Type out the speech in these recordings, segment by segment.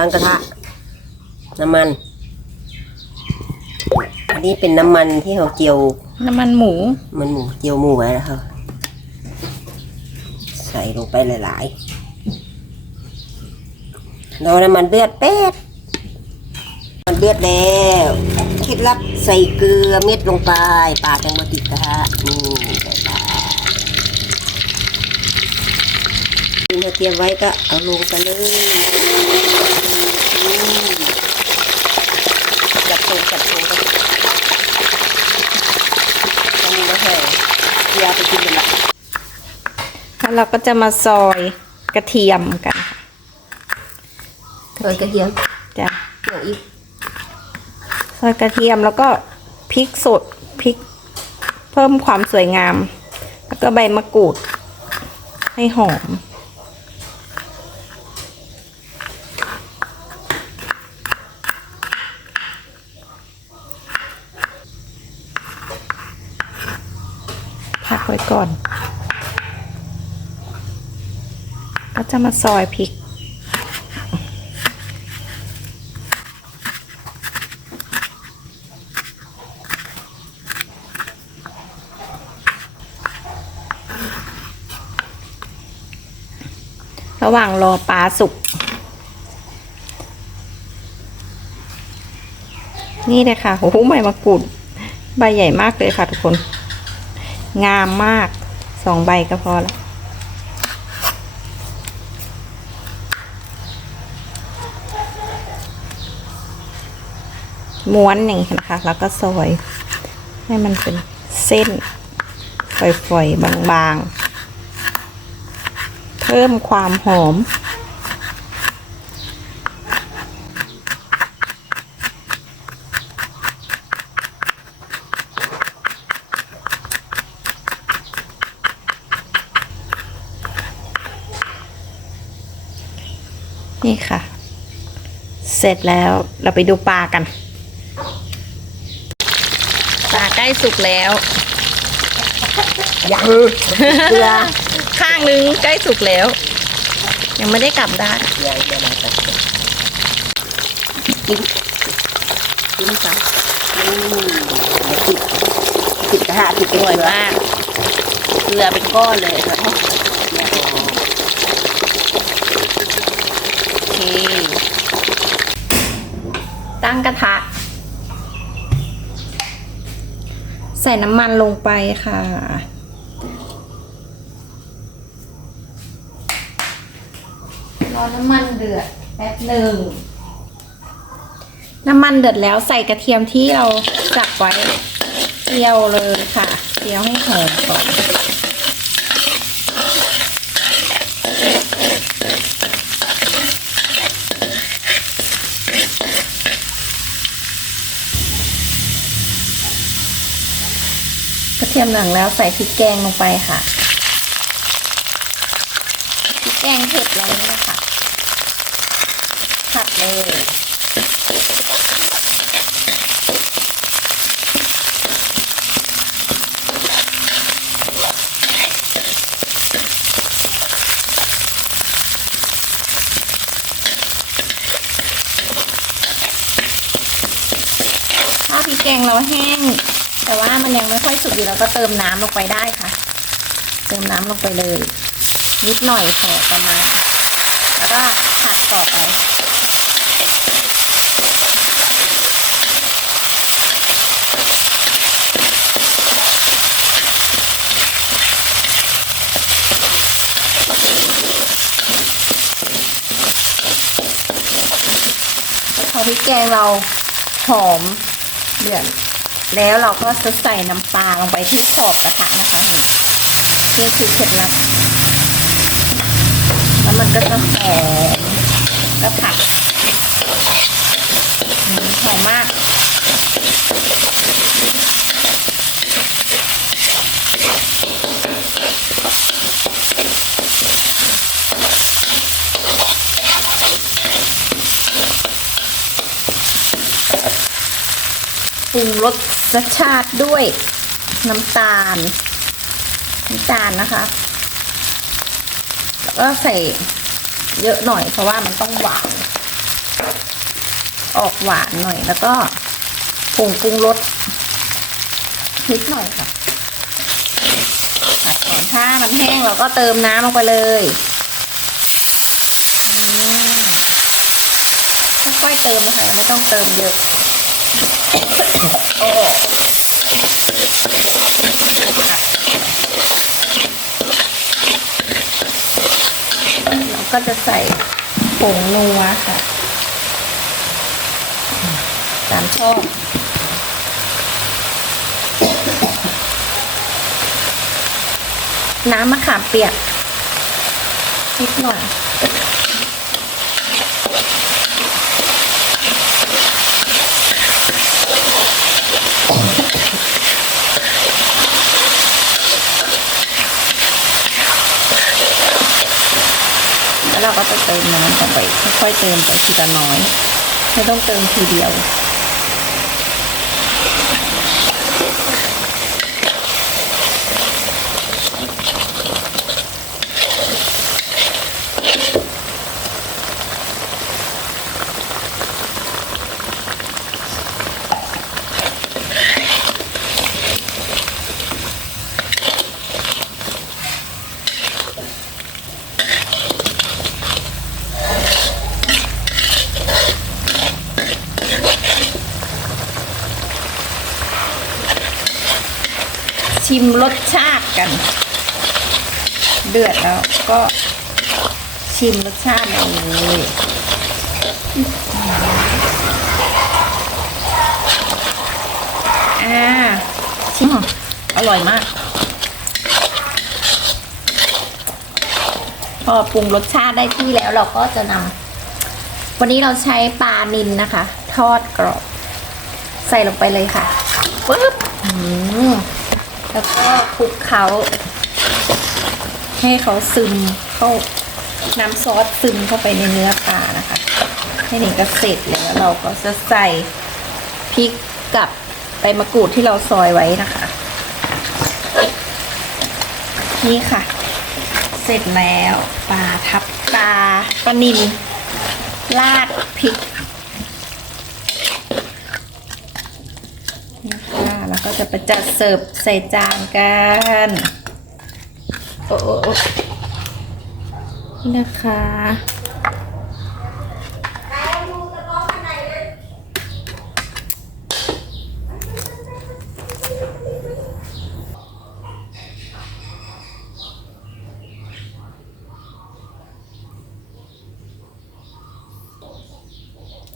ตั้งกระทะ น้ำมัน อันนี้เป็นน้ำมันที่เราเจียว น้ำมันหมู มันหมูเจียวหมูไว้แล้วครับใส่ลงไปหลายๆแล้วน้ำมันเดือดแป๊ดมันเดือดแล้วเคล็ดลับใส่เกลือเม็ดลงไปปลาจังบติดกระทะนี่ใส่ปลาที่เราเตรียมไว้ก็เอาลงไปเลยอืม จับโถงจับโถงก็ต้องมีมะแห้งเกียร์ไปกินกันละแล้วเราก็จะมาซอยกระเทียมกันค่ะซอยกระเทียมจ้ะอย่างอีกซอยกระเทียมแล้วก็พริกสดพริกเพิ่มความสวยงาม แล้วก็ใบมะกรูดให้หอม พักไว้ก่อน ก็จะมาซอยพริก ระหว่างรอปลาสุก นี่เลยค่ะ โอ้โหใบมะกรูด ใบใหญ่มากเลยค่ะทุกคน งามมากสองใบก็พอแล้วม้วนอย่างนี้นะคะ แล้วก็ซอย ให้มันเป็นเส้นฝอยๆ บางๆ เพิ่มความหอม นี่ค่ะ เสร็จแล้วเราไปดูปลากันปลาใกล้สุกแล้วยังเกลือข้างนึงใกล้สุกแล้ว ยังไม่ได้กลับด้านยังจะมาตัดกินกินกันอืมติดติดกระทะติดสเกลืวยอมากเกลือเป็นก้อนเลยค่ะ โอเค ตั้งกระทะ ใส่น้ำมันลงไปค่ะ รอน้ำมันเดือดแป๊บหนึ่ง น้ำมันเดือดแล้วใส่กระเทียมที่เราจับไว้เจียวเลยค่ะเจียวให้หอมก่อน ทียมเหลืองแล้วใส่พริกแกงลงไปค่ะพริกแกงเผ็ดแล้วนี่นะคะผัดเลยถ้าพริกแกงเราแห้ง แต่ว่ามันยังไม่ค่อยสุกดีเราก็เติมน้ำลงไปได้ค่ะ เติมน้ำลงไปเลย นิดหน่อยพอประมาณ แล้วก็ผัดต่อไปพอพริกแกงเราหอมเดือด แล้วเราก็จะใส่น้ำปลาลงไปที่ขอบกระทะนะคะนี่คือเคล็ดลับแล้วมันก็จะหอมแล้วผักหอมมาก ปรุงรสรสชาติด้วยน้ำตาล น้ำตาลนะคะ แล้วก็ใส่เยอะหน่อยเพราะว่ามันต้องหวาน ออกหวานหน่อย แล้วก็ผงปรุงรสนิดหน่อยค่ะผัดก่อนถ้ามันแห้งเราก็เติมน้ำลงไปเลยค่อยๆเติมนะคะไม่ต้องเติมเยอะ เราก็จะใส่ผงนัวค่ะตามชอบน้ำมะขามเปียกนิดหน่อย เราก็จะเติมน้ำลงไปค่อยๆเติมไปทีละน้อย ไม่ต้องเติมทีเดียว ชิมรสชาติกัน เดือดแล้วก็ชิมรสชาติเลยอ่าชิมอร่อยมากพอปรุงรสชาติได้ที่แล้วเราก็จะนำวันนี้เราใช้ปลานิลนนะคะ ทอดกรอบ ใส่ลงไปเลยค่ะปึ๊บอืม แล้วก็คลุกเขา ให้เขาซึมเข้าน้ำซอสซึมเข้าไปในเนื้อปลานะคะแค่นี้ก็เสร็จแล้วเราก็จะใส่พริกกับใบมะกรูดที่เราซอยไว้นะคะ นี่ค่ะ เสร็จแล้วปลาทับปลาปลานิลราดพริก นี่ ค่ะแล้วก็จะจัดเสิร์ฟใส่จานกัน โอ้โอ้นี่นะคะ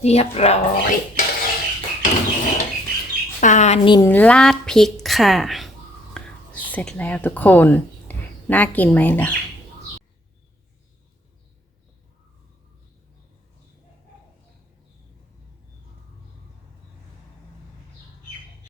เรียบร้อย นินลาดพริกค่ะ เสร็จแล้วทุกคน น่ากินไหมเนี่ย